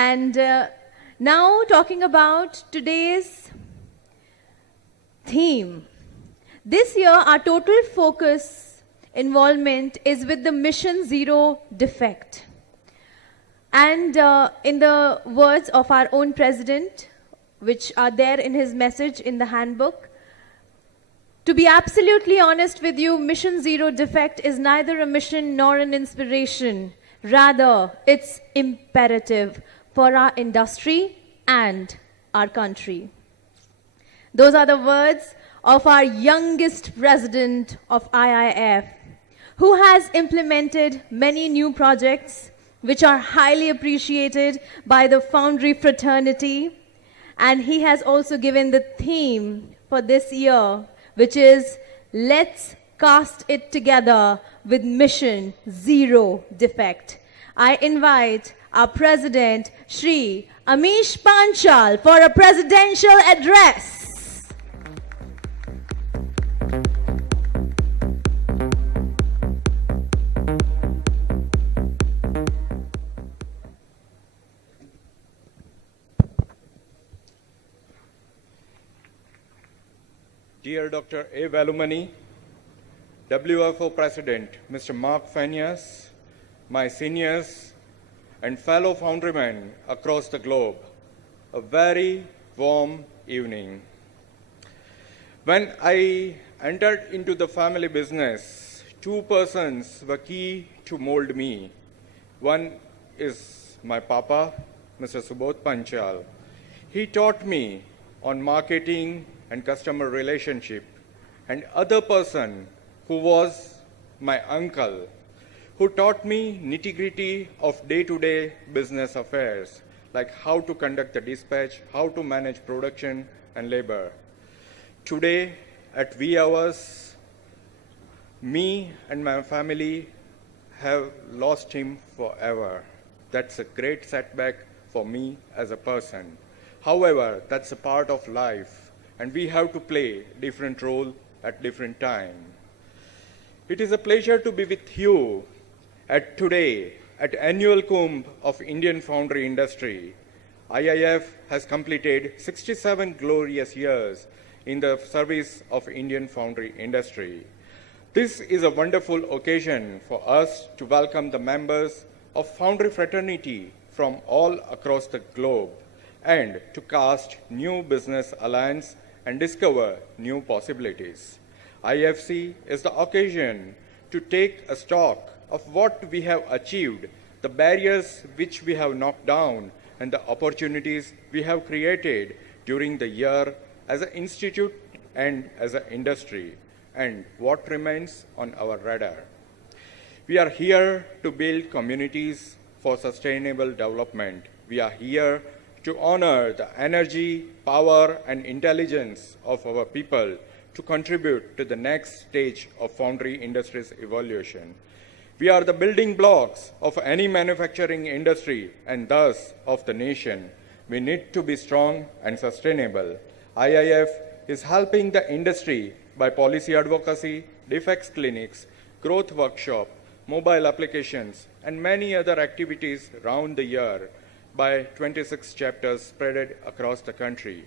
And now talking about today's theme. This year, our total focus involvement is with the Mission Zero Defect. And in the words of our own president, which are there in his message in the handbook, to be absolutely honest with you, Mission Zero Defect is neither a mission nor an inspiration. Rather, it's imperative for our industry and our country. Those are the words of our youngest president of IIF, who has implemented many new projects which are highly appreciated by the foundry fraternity. And he has also given the theme for this year, which is Let's Cast It Together with Mission Zero Defect. I invite our President, Shri Amish Panchal, for a presidential address. Dear Dr. A. Velumani, WFO President, Mr. Mark Fenias, my seniors, and fellow foundrymen across the globe, a very warm evening. When I entered into the family business, two persons were key to mold me. One is my papa, Mr. Subodh Panchal. He taught me on marketing and customer relationship, and other person who was my uncle, who taught me nitty-gritty of day-to-day business affairs, like how to conduct the dispatch, how to manage production and labor. Today, at wee hours, me and my family have lost him forever. That's a great setback for me as a person. However, that's a part of life, and we have to play different role at different time. It is a pleasure to be with you today at annual Kumbh of Indian Foundry Industry. IIF has completed 67 glorious years in the service of Indian Foundry Industry. This is a wonderful occasion for us to welcome the members of Foundry Fraternity from all across the globe and to cast new business alliance and discover new possibilities. IFC is the occasion to take a stock of what we have achieved, the barriers which we have knocked down, and the opportunities we have created during the year as an institute and as an industry, and what remains on our radar. We are here to build communities for sustainable development. We are here to honor the energy, power, and intelligence of our people to contribute to the next stage of foundry industry's evolution. We are the building blocks of any manufacturing industry and thus of the nation. We need to be strong and sustainable. IIF is helping the industry by policy advocacy, defects clinics, growth workshop, mobile applications, and many other activities round the year by 26 chapters spread across the country.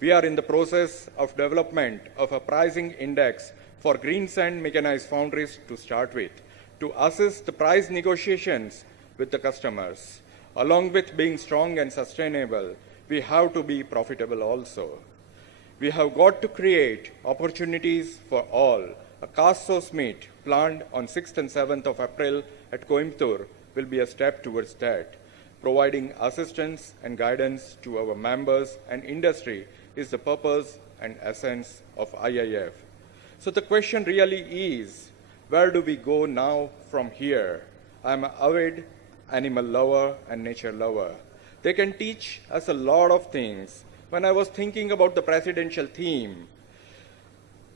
We are in the process of development of a pricing index for green sand mechanized foundries to start with, to assist the price negotiations with the customers. Along with being strong and sustainable, we have to be profitable also. We have got to create opportunities for all. A cast-source meet planned on 6th and 7th of April at Coimbatore will be a step towards that. Providing assistance and guidance to our members and industry is the purpose and essence of IIF. So the question really is, where do we go now from here? I'm an avid animal lover and nature lover. They can teach us a lot of things. When I was thinking about the presidential theme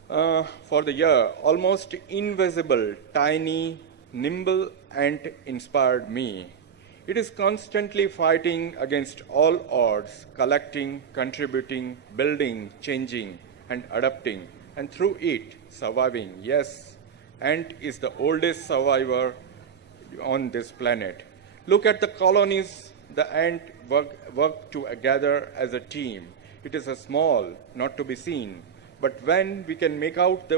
for the year, almost invisible, tiny, nimble ant inspired me. It is constantly fighting against all odds, collecting, contributing, building, changing, and adapting, and through it, surviving. Yes, ant is the oldest survivor on this planet. Look at the colonies the ant work together as a team. It is a small, not to be seen. But when we can make out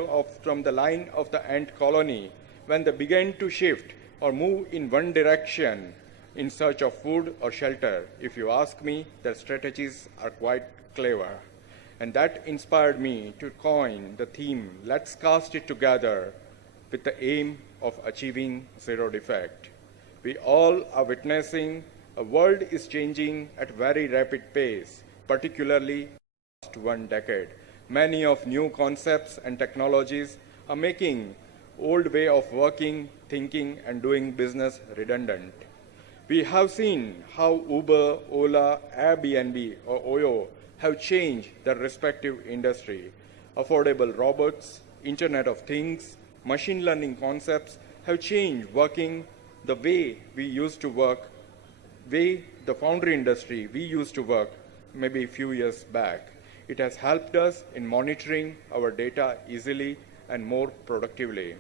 from the line of the ant colony, when they begin to shift or move in one direction in search of food or shelter, if you ask me, their strategies are quite clever. And that inspired me to coin the theme, let's cast it together, with the aim of achieving zero defect. We all are witnessing a world is changing at very rapid pace, particularly in the last 1 decade. Many of new concepts and technologies are making old way of working, thinking, and doing business redundant. We have seen how Uber, Ola, Airbnb, or Oyo have changed their respective industry. Affordable robots, Internet of Things, machine learning concepts have changed working the way we used to work, way the foundry industry we used to work maybe a few years back. It has helped us in monitoring our data easily and more productively.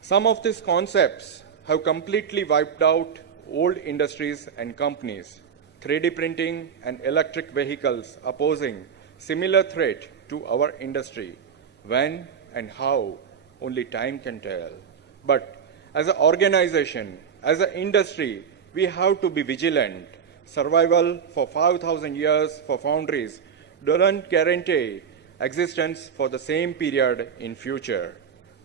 Some of these concepts have completely wiped out old industries and companies. 3D printing and electric vehicles are posing similar threat to our industry. When and how, only time can tell. But as an organization, as an industry, we have to be vigilant. Survival for 5,000 years for foundries doesn't guarantee existence for the same period in future.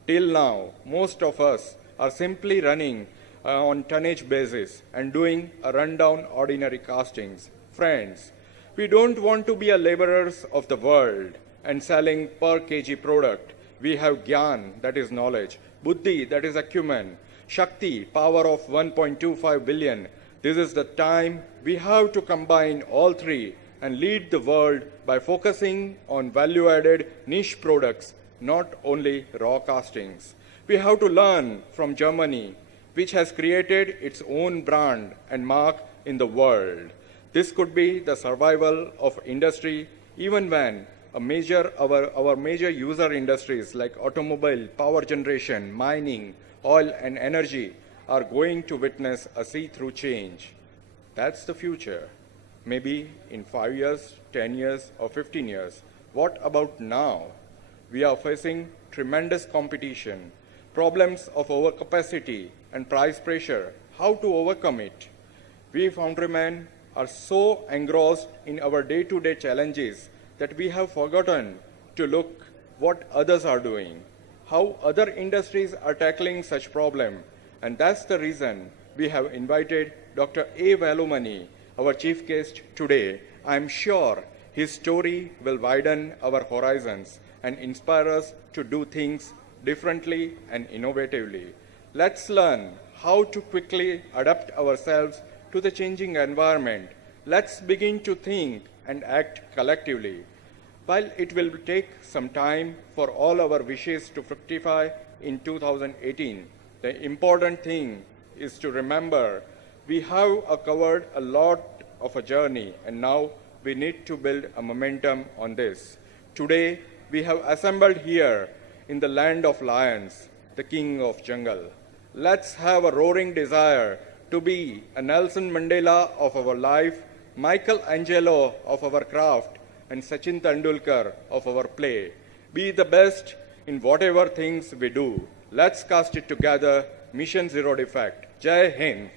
Till now, most of us are simply running on tonnage basis and doing a rundown ordinary castings. Friends, we don't want to be a laborers of the world and selling per kg product. We have Gyan, that is knowledge, Buddhi, that is acumen, Shakti, power of 1.25 billion. This is the time we have to combine all three and lead the world by focusing on value-added niche products, not only raw castings. We have to learn from Germany, which has created its own brand and mark in the world. This could be the survival of industry even when our major user industries like automobile, power generation, mining, oil and energy are going to witness a see-through change. That's the future. Maybe in 5 years, 10 years, or 15 years. What about now? We are facing tremendous competition, problems of overcapacity and price pressure. How to overcome it? We foundrymen are so engrossed in our day-to-day challenges that we have forgotten to look what others are doing, how other industries are tackling such problem. And that's the reason we have invited Dr. A. Velumani, our chief guest today. I'm sure his story will widen our horizons and inspire us to do things differently and innovatively. Let's learn how to quickly adapt ourselves to the changing environment. Let's begin to think and act collectively. While it will take some time for all our wishes to fructify in 2018, the important thing is to remember we have covered a lot of a journey, and now we need to build a momentum on this. Today, we have assembled here in the land of lions, the king of jungle. Let's have a roaring desire to be a Nelson Mandela of our life, Michelangelo of our craft, and Sachin Tendulkar of our play. Be the best in whatever things we do. Let's cast it together. Mission Zero Defect. Jai Hind.